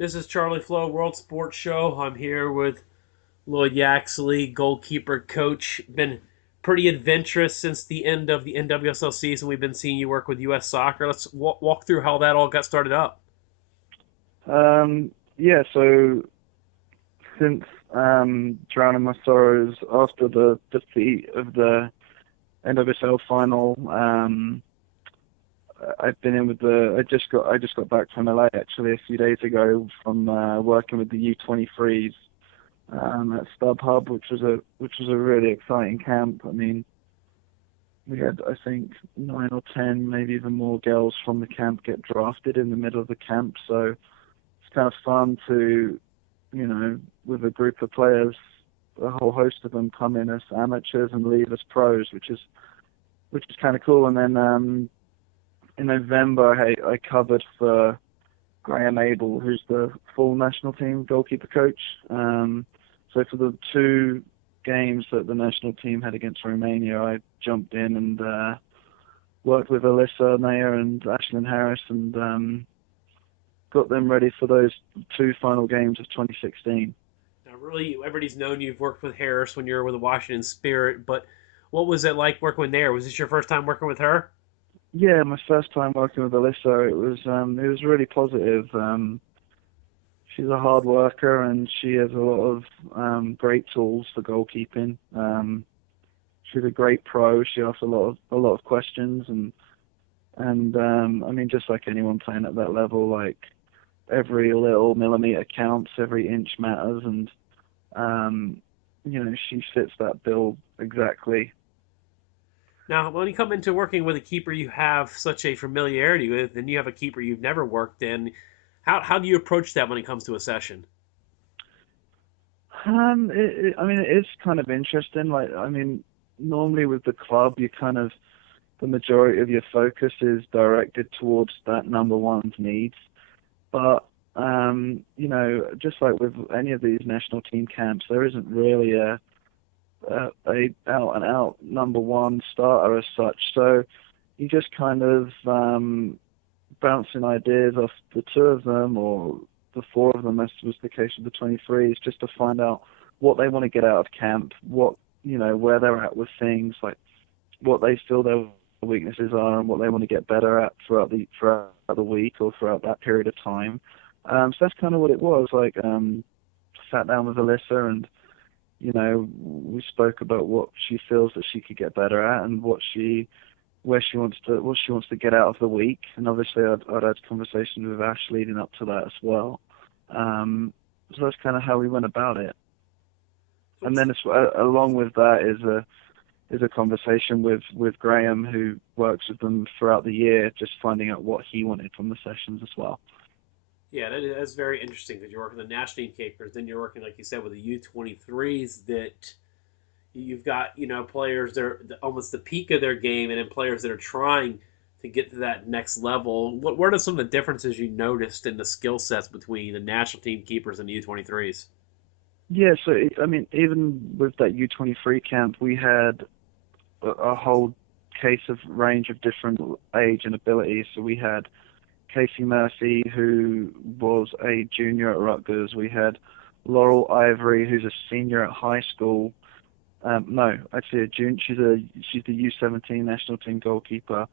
This is Charlie Flowe, World Sports Show. I'm here with Lloyd Yaxley, goalkeeper coach. Been pretty adventurous since the end of the NWSL season. We've been seeing you work with U.S. Soccer. Let's walk through how that all got started up. Yeah, so since drowning my sorrows after the defeat of the NWSL final, I've been in with I just got back from LA actually a few days ago from working with the U23s at StubHub, which was a really exciting camp. I mean, we had I think 9 or 10, maybe even more girls from the camp get drafted in the middle of the camp, so it's kind of fun to, with a group of players, a whole host of them come in as amateurs and leave as pros, which is kind of cool. And then in November, I covered for Graham Abel, who's the full national team goalkeeper coach. So for the two games that the national team had against Romania, I jumped in and worked with Alyssa Nair and Ashlyn Harris and got them ready for those two final games of 2016. Now, really, everybody's known you've worked with Harris when you were with the Washington Spirit, but what was it like working with Nair? Was this your first time working with her? Yeah, my first time working with Alyssa, it was really positive. She's a hard worker and she has a lot of great tools for goalkeeping. She's a great pro. She asks a lot of questions and I mean, just like anyone playing at that level, like every little millimeter counts, every inch matters, and she fits that bill exactly. Now, when you come into working with a keeper you have such a familiarity with, and you have a keeper you've never worked in, how do you approach that when it comes to a session? I mean, it is kind of interesting. Like, I mean, normally with the club, the majority of your focus is directed towards that number one's needs. But, just like with any of these national team camps, there isn't really a out and out number one starter as such. So you just kind of bouncing ideas off the two of them or the four of them, as was the case with the 23s, just to find out what they want to get out of camp, where they're at with things, like what they feel their weaknesses are and what they want to get better at throughout the week or throughout that period of time. So that's kind of what it was. Like, sat down with Alyssa and we spoke about what she feels that she could get better at and what she wants to get out of the week. And obviously, I'd had conversations with Ash leading up to that as well. So that's kind of how we went about it. And then along with that is a conversation with Graham, who works with them throughout the year, just finding out what he wanted from the sessions as well. Yeah, that's very interesting because you're working with the national team keepers, then you're working, like you said, with the U23s that you've got, players that are almost the peak of their game and then players that are trying to get to that next level. What are some of the differences you noticed in the skill sets between the national team keepers and the U23s? Yeah, so I mean, even with that U23 camp, we had a whole case of range of different age and abilities. So we had Casey Murphy, who was a junior at Rutgers. We had Laurel Ivory, who's a senior at high school. No, actually a junior. She's the U17 national team goalkeeper.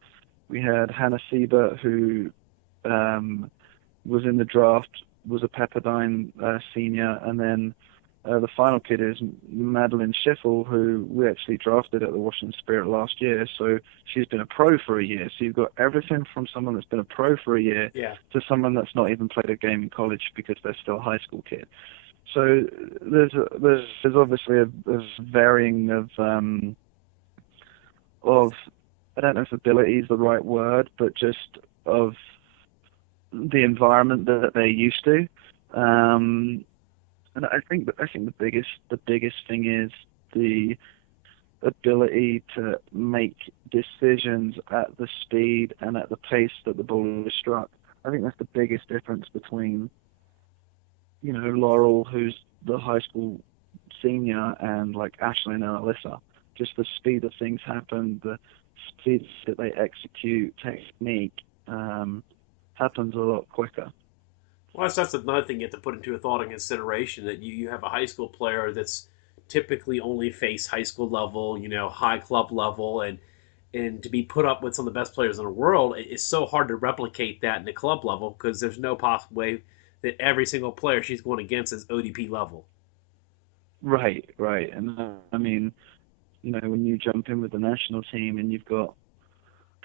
We had Hannah Siebert, who was in the draft, was a Pepperdine senior, and then the final kid is Madeline Schiffel, who we actually drafted at the Washington Spirit last year. So she's been a pro for a year. So you've got everything from someone that's been a pro for a year to someone that's not even played a game in college because they're still a high school kid. So there's obviously a varying of I don't know if ability is the right word, but just of the environment that they're used to. And the biggest thing is the ability to make decisions at the speed and at the pace that the ball is struck. I think that's the biggest difference between, Laurel, who's the high school senior, and like Ashley and Alyssa. Just the speed that things happen, the speed that they execute technique happens a lot quicker. Well, that's another thing you have to put into a thought and consideration that you have a high school player that's typically only faced high school level, high club level, and to be put up with some of the best players in the world, it's so hard to replicate that in the club level because there's no possible way that every single player she's going against is ODP level. Right, right. And I mean, when you jump in with the national team and you've got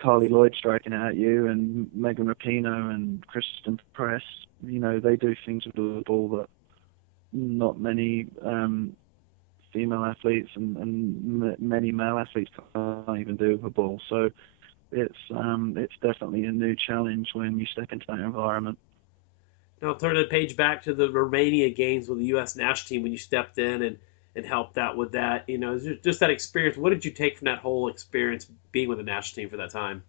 Carly Lloyd striking at you and Megan Rapinoe and Kristen Press, they do things with the ball that not many female athletes and many male athletes can't even do with a ball. So it's definitely a new challenge when you step into that environment. Now, I'll turn the page back to the Romania games with the U.S. national team when you stepped in and helped out with that. Just that experience. What did you take from that whole experience being with the national team for that time?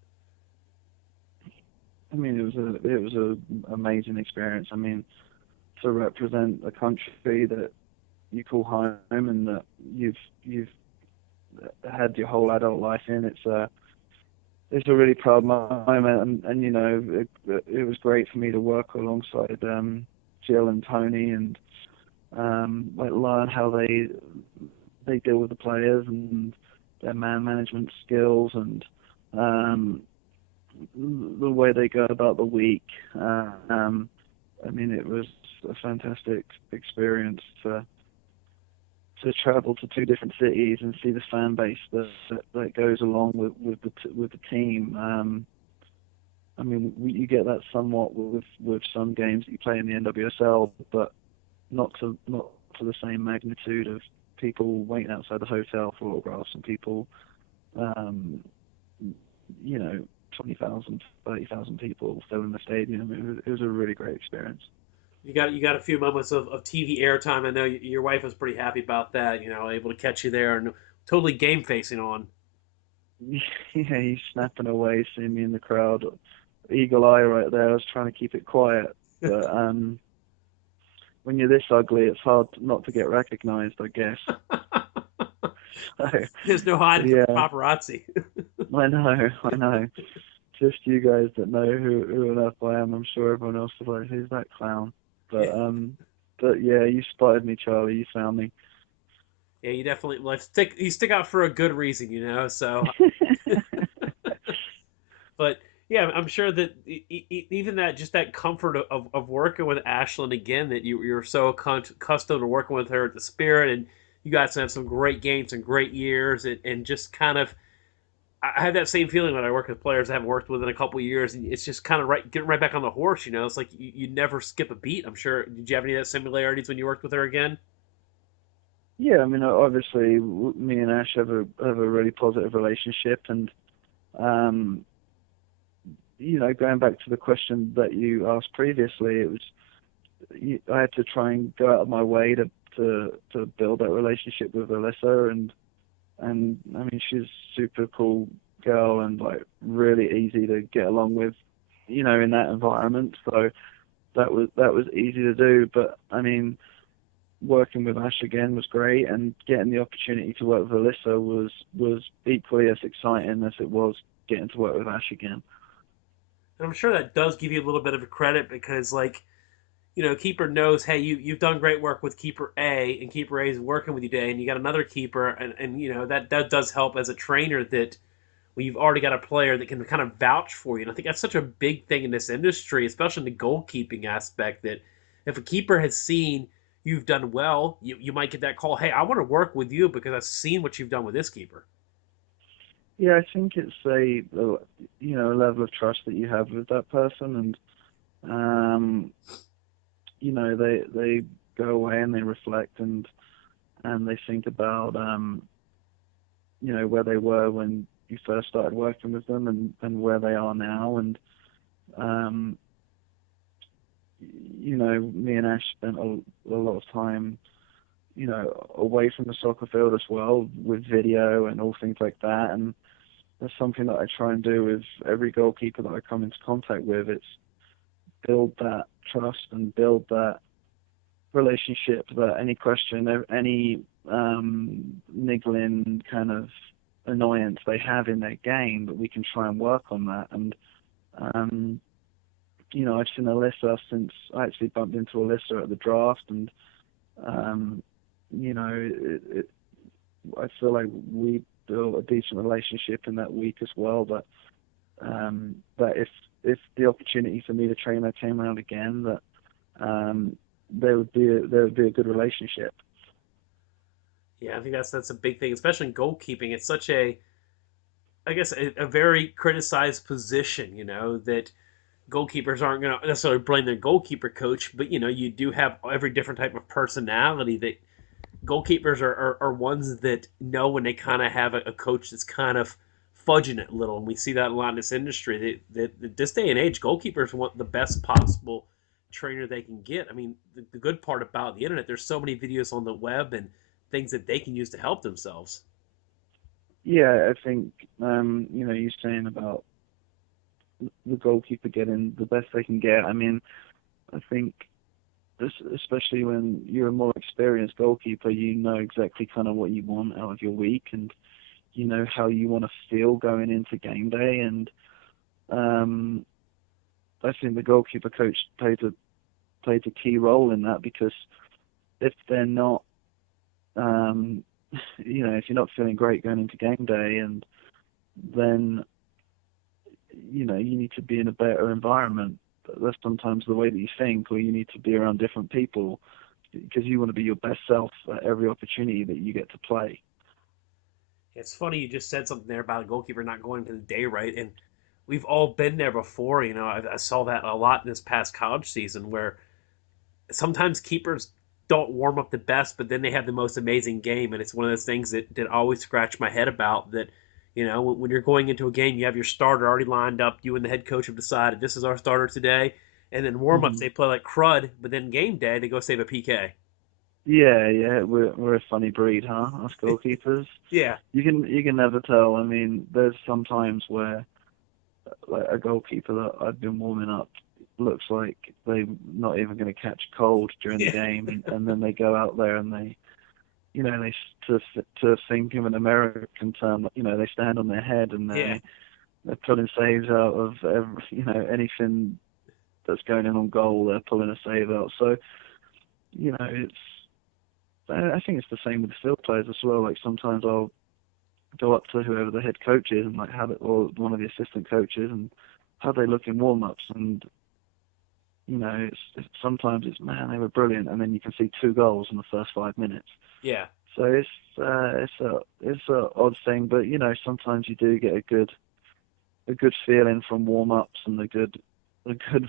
I mean, it was a amazing experience. I mean, to represent a country that you call home and that you've had your whole adult life in, it's a really proud moment, and it was great for me to work alongside Jill and Tony and learn how they deal with the players and their man management skills and the way they go about the week. I mean, it was a fantastic experience to travel to two different cities and see the fan base that goes along with the team. I mean, you get that somewhat with some games that you play in the NWSL, but not to the same magnitude of people waiting outside the hotel for autographs and people, you know, 20,000, 30,000 people filling the stadium. It was a really great experience. You got a few moments of TV airtime. I know your wife was pretty happy about that. Able to catch you there and totally game facing on. Yeah, he's snapping away, seeing me in the crowd, eagle eye right there. I was trying to keep it quiet, but when you're this ugly, it's hard not to get recognized, I guess. So, There's no hiding from the yeah, paparazzi. I know. Just you guys that know who enough I am. I'm sure everyone else is like, who's that clown? But Yeah, yeah, you spotted me, Charlie. You found me. yeah, you definitely you stick out for a good reason. So, but yeah, I'm sure that even that just that comfort of working with Ashlyn again, that you're so accustomed to working with her at the Spirit, and you guys have some great games and great years, and just kind of I have that same feeling when I work with players I haven't worked with in a couple of years, and it's just kind of getting right back on the horse. It's like you never skip a beat. I'm sure. Did you have any of that similarities when you worked with her again? Yeah, I mean, obviously, me and Ash have a really positive relationship, and um, going back to the question that you asked previously, it was I had to try and go out of my way to build that relationship with Alyssa, and I mean, she's a super cool girl and like really easy to get along with, in that environment. So that was easy to do. But I mean, working with Ash again was great, and getting the opportunity to work with Alyssa was equally as exciting as it was getting to work with Ash again. And I'm sure that does give you a little bit of a credit because, like, keeper knows, hey, you've done great work with keeper A, and keeper A is working with you today, and you got another keeper, and that does help as a trainer that when you've already got a player that can kind of vouch for you. And I think that's such a big thing in this industry, especially in the goalkeeping aspect, that if a keeper has seen you've done well, you might get that call, hey, I want to work with you because I've seen what you've done with this keeper. Yeah, I think it's a level of trust that you have with that person, and they go away and they reflect and they think about where they were when you first started working with them and where they are now, and um, me and Ash spent a lot of time away from the soccer field as well with video and all things like that, and that's something that I try and do with every goalkeeper that I come into contact with. It's build that trust and build that relationship, that any question, any niggling kind of annoyance they have in their game, that we can try and work on that. And um, I've seen Alyssa since I actually bumped into Alyssa at the draft, and um, I feel like we built a decent relationship in that week as well. But if the opportunity for me to train her came around again, that there would be a good relationship. Yeah, I think that's a big thing, especially in goalkeeping. It's such a, I guess, a very criticized position. That goalkeepers aren't going to necessarily blame their goalkeeper coach, but you do have every different type of personality that goalkeepers are ones that know when they kind of have a coach that's kind of fudging it a little, and we see that a lot in this industry. That this day and age, goalkeepers want the best possible trainer they can get. I mean, the good part about the internet, there's so many videos on the web and things that they can use to help themselves. Yeah, I think you're saying about the goalkeeper getting the best they can get. I mean, I think especially when you're a more experienced goalkeeper, you know exactly kind of what you want out of your week, and you know how you want to feel going into game day. And um, I think the goalkeeper coach plays a key role in that, because if they're not, um, if you're not feeling great going into game day, and then you need to be in a better environment. That's sometimes the way that you think, or you need to be around different people, because you want to be your best self at every opportunity that you get to play. It's funny you just said something there about a goalkeeper not going to the day right, and we've all been there before. I saw that a lot in this past college season where sometimes keepers don't warm up the best, but then they have the most amazing game, and it's one of those things that always scratch my head about that. When you're going into a game, you have your starter already lined up. You and the head coach have decided this is our starter today, and then warm ups Hmm. they play like crud, but then game day they go save a PK. Yeah, yeah, we're a funny breed, huh? Us goalkeepers. Yeah, You can never tell. I mean, there's some times where like a goalkeeper that I've been warming up looks like they're not even going to catch cold during the yeah, game, and then they go out there and they to think of an American term, they stand on their head, and yeah. they're pulling saves out of anything that's going in on goal. They're pulling a save out. So it's I think it's the same with the field players as well. Like sometimes I'll go up to whoever the head coach is and like have it, or one of the assistant coaches, and how they look in warm ups, and sometimes it's, man, they were brilliant, and then you can see two goals in the first 5 minutes. Yeah. So it's a odd thing, but sometimes you do get a good feeling from warm ups, and a good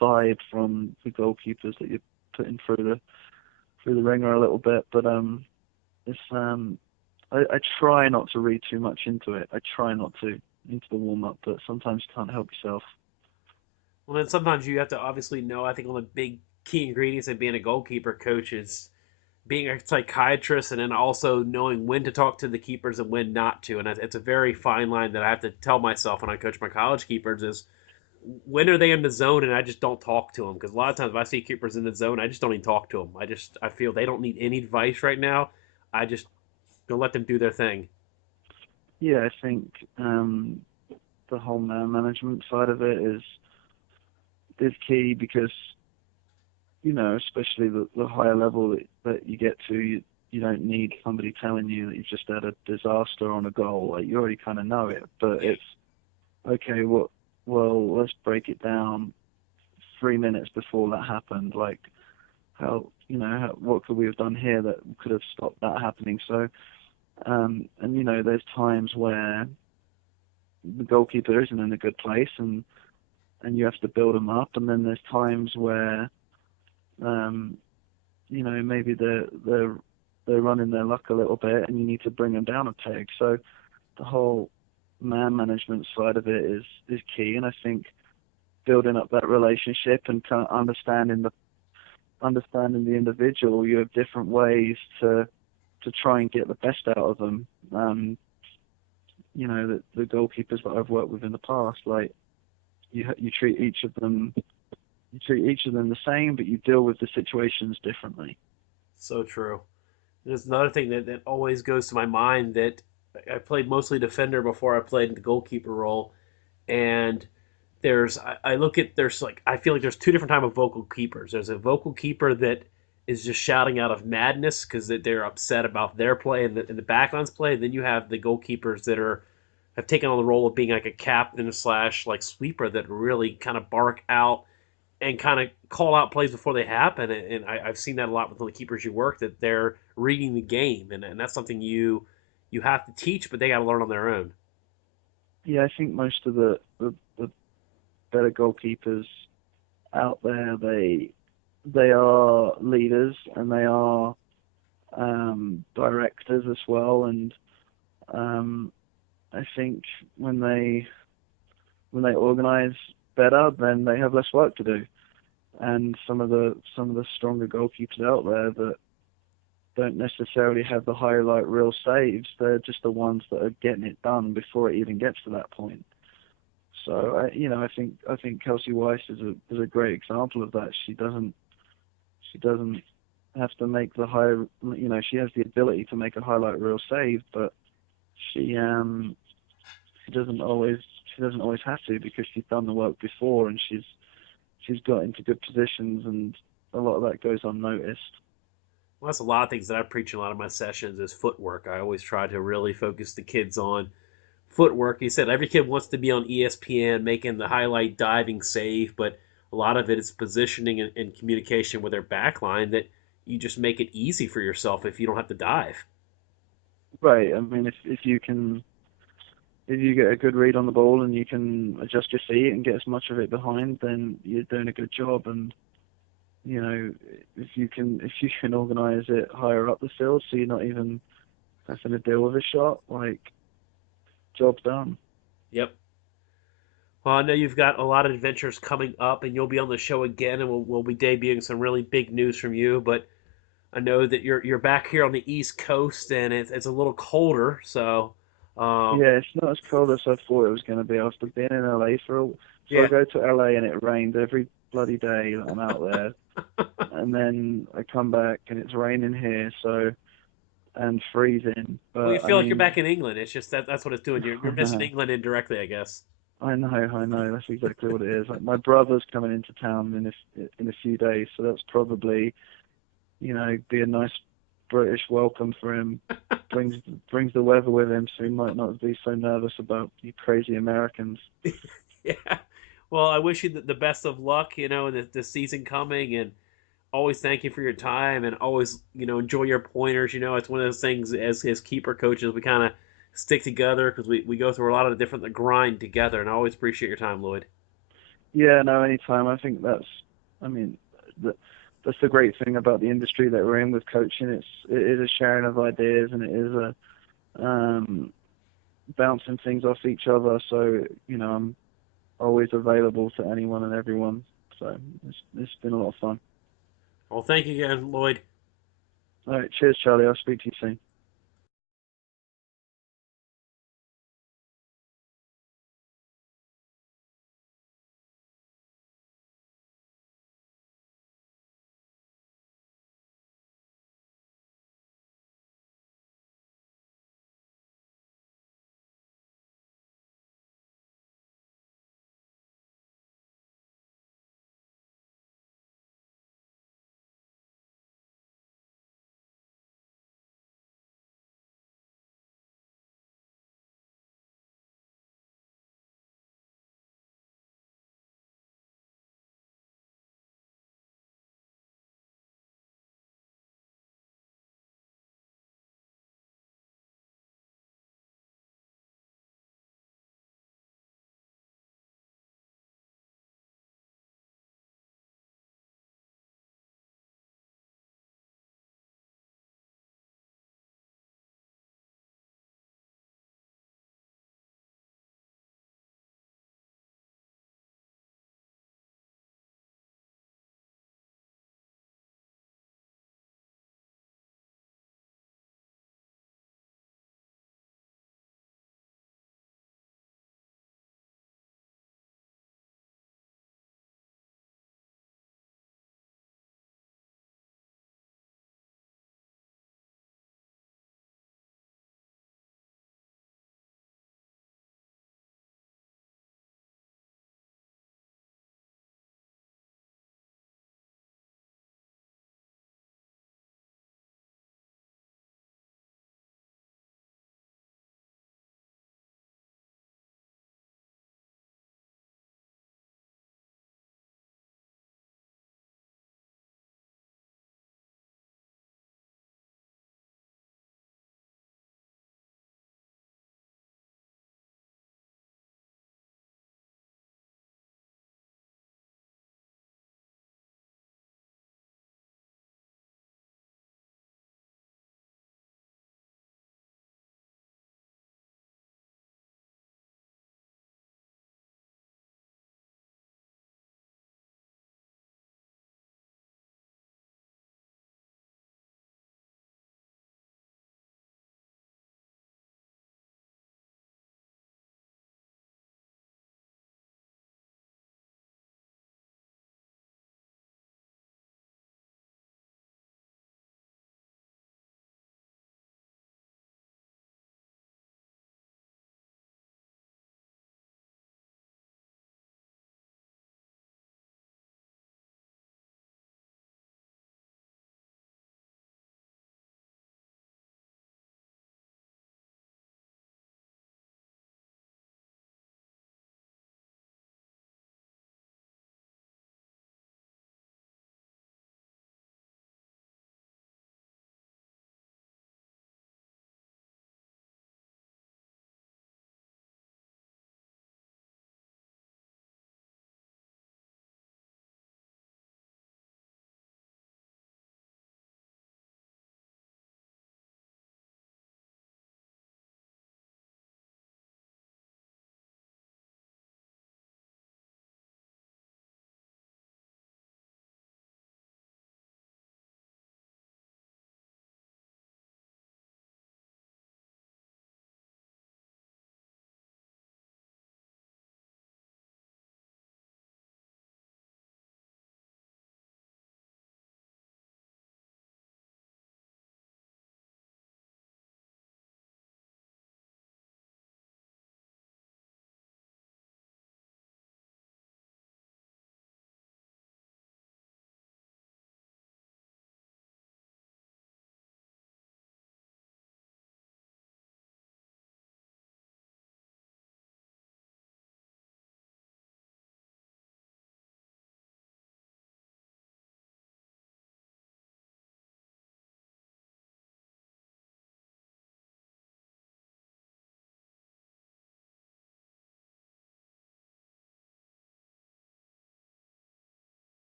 vibe from the goalkeepers that you're putting through the ringer a little bit. But it's I try not to read too much into it. I try not to into the warm up, but sometimes you can't help yourself. Well, then sometimes you have to obviously know. I think one of the big key ingredients of being a goalkeeper coach is being a psychiatrist, and then also knowing when to talk to the keepers and when not to. And it's a very fine line that I have to tell myself when I coach my college keepers is when are they in the zone, and I just don't talk to them, because a lot of times if I see keepers in the zone, I just don't even talk to them. I feel they don't need any advice right now. I just gonna let them do their thing. Yeah, I think the whole man management side of it is key, because especially the higher level that you get to, you don't need somebody telling you that you've just had a disaster on a goal. Like, you already kind of know it, but Yeah, it's okay. Well, let's break it down 3 minutes before that happened. Like, what could we have done here that could have stopped that happening? So, and there's times where the goalkeeper isn't in a good place, and you have to build them up, and then there's times where um, maybe they're running their luck a little bit, and you need to bring them down a peg. So the whole man management side of it is key, and I think building up that relationship and kind of understanding the individual, you have different ways to try and get the best out of them. The goalkeepers that I've worked with in the past, like, you treat each of them the same, but you deal with the situations differently. so true. There's another thing that always goes to my mind that I played mostly defender before I played the goalkeeper role, and I look at there's like I feel like there's two different type of vocal keepers. There's a vocal keeper that is just shouting out of madness because they're upset about their play and the backline's play. Then you have the goalkeepers that are have taken on the role of being like a captain slash like sweeper that really kind of bark out and kind of call out plays before they happen. And I've seen that a lot with the keepers you work that they're reading the game, and that's something you have to teach, but they got to learn on their own. Yeah, I think most of the better goalkeepers out there, they are leaders and they are directors as well. And I think when they organise better, then they have less work to do. And some of the stronger goalkeepers out there that don't necessarily have the highlight reel saves, they're just the ones that are getting it done before it even gets to that point. So I think Kelsey Weiss is a great example of that. She doesn't have to make the high, she has the ability to make a highlight reel save, but she she doesn't always have to because she's done the work before and she's got into good positions, and a lot of that goes unnoticed. Well, that's a lot of things that I preach in a lot of my sessions is footwork. I always try to really focus the kids on footwork. He said every kid wants to be on ESPN making the highlight diving save, but a lot of it is positioning and communication with their backline that you just make it easy for yourself if you don't have to dive. Right. I mean, if you get a good read on the ball and you can adjust your feet and get as much of it behind, then you're doing a good job. And if you can organise it higher up the field, so you're not even having to deal with a shot, like job done. Yep. Well, I know you've got a lot of adventures coming up, and you'll be on the show again, and we'll be debuting some really big news from you. But I know that you're back here on the East Coast, and it's a little colder, so Yeah, it's not as cold as I thought it was going to be. I've been in LA so I yeah. go to LA and it rains every bloody day that I'm out there, and then I come back and it's raining here, so and freezing. Well, you But I feel like you're back mean, in England. It's just that's what it's doing. You're missing England indirectly, I guess. I know. That's exactly what it is. Like my brother's coming into town in a few days, so that's probably be a nice British welcome for him. Brings the weather with him, so he might not be so nervous about you crazy Americans. Yeah. Well, I wish you the best of luck, in the season coming, and always thank you for your time, and always, enjoy your pointers. It's one of those things as keeper coaches, we kind of stick together because we go through a lot of the different the grind together, and I always appreciate your time, Lloyd. Yeah, no, anytime. I think I mean, that's the great thing about the industry that we're in with coaching. It is a sharing of ideas, and it is a bouncing things off each other. So I'm always available to anyone and everyone. So it's been a lot of fun. Well, thank you again, Lloyd. All right, cheers, Charlie. I'll speak to you soon.